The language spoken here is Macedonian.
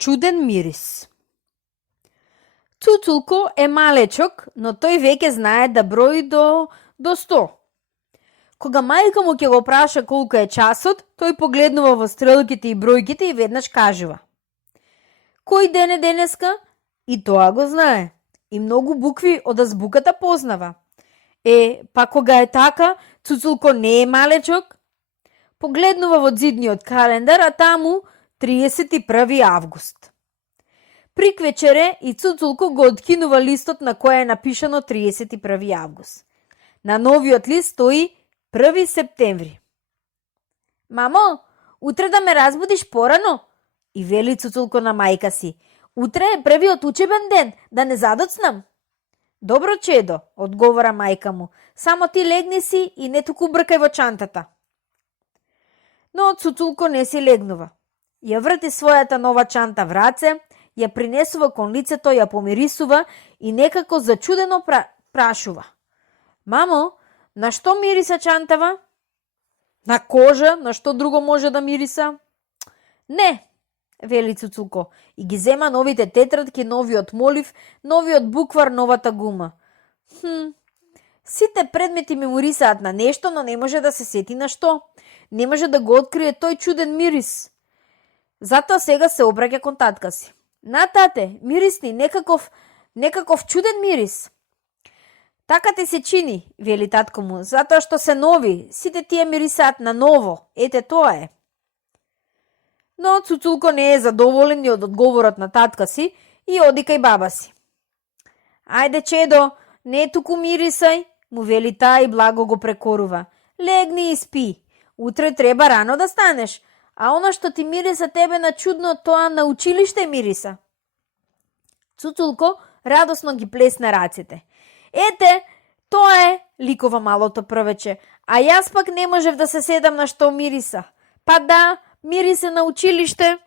Чуден мирис. Цуцулко е малечок, но тој веќе знае да брои до 100. Кога мајка му ќе го праша колку е часот, тој погледнува во стрелките и бројките и веднаш кажува: кој ден е денеска? И тоа го знае. И многу букви од азбуката познава. Па кога е така, Цуцулко не е малечок? Погледнува во дзидниот календар, а таму 31 август. Приквечере и Цуцулко го откинува листот на кој е напишано 31 август. На новиот лист стои 1 септември. Мамо, утре да ме разбудиш порано? И вели Цуцулко на мајка си: утре е првиот учебен ден, да не задоцнам. Добро, чедо, одговора мајка му, само ти легни си и не туку бркај во чантата. Но Цуцулко не си легнува. Ја врти својата нова чанта в раце, ја принесува кон лицето, ја помирисува и некако зачудено прашува: мамо, на што мириса чантава? На кожа, на што друго може да мириса? Не, вели Цуцулко и ги зема новите тетрадки, новиот молив, новиот буквар, новата гума. Сите предмети меморисаат на нешто, но не може да се сети на што. Не може да го открие тој чуден мирис. Затоа сега се обраќа кон татка си. На, тате, мирисни, некаков чуден мирис. Така ти се чини, вели татко му, затоа што се нови, сите тие мирисаат на ново, ете тоа е. Но Цуцулко не е задоволен од одговорот на татка си и оди кај баба си. Ајде, чедо, не туку мирисај, му вели таа и благо го прекорува. Легни и спи, утре треба рано да станеш, а она што ти мириса тебе на чудно, тоа на училиште мириса. Цуцулко радосно ги плесна рацете. Ете, тоа е, ликова малото првече, а јас пак не можев да се седам на што мириса. Па да, мирисе на училиште.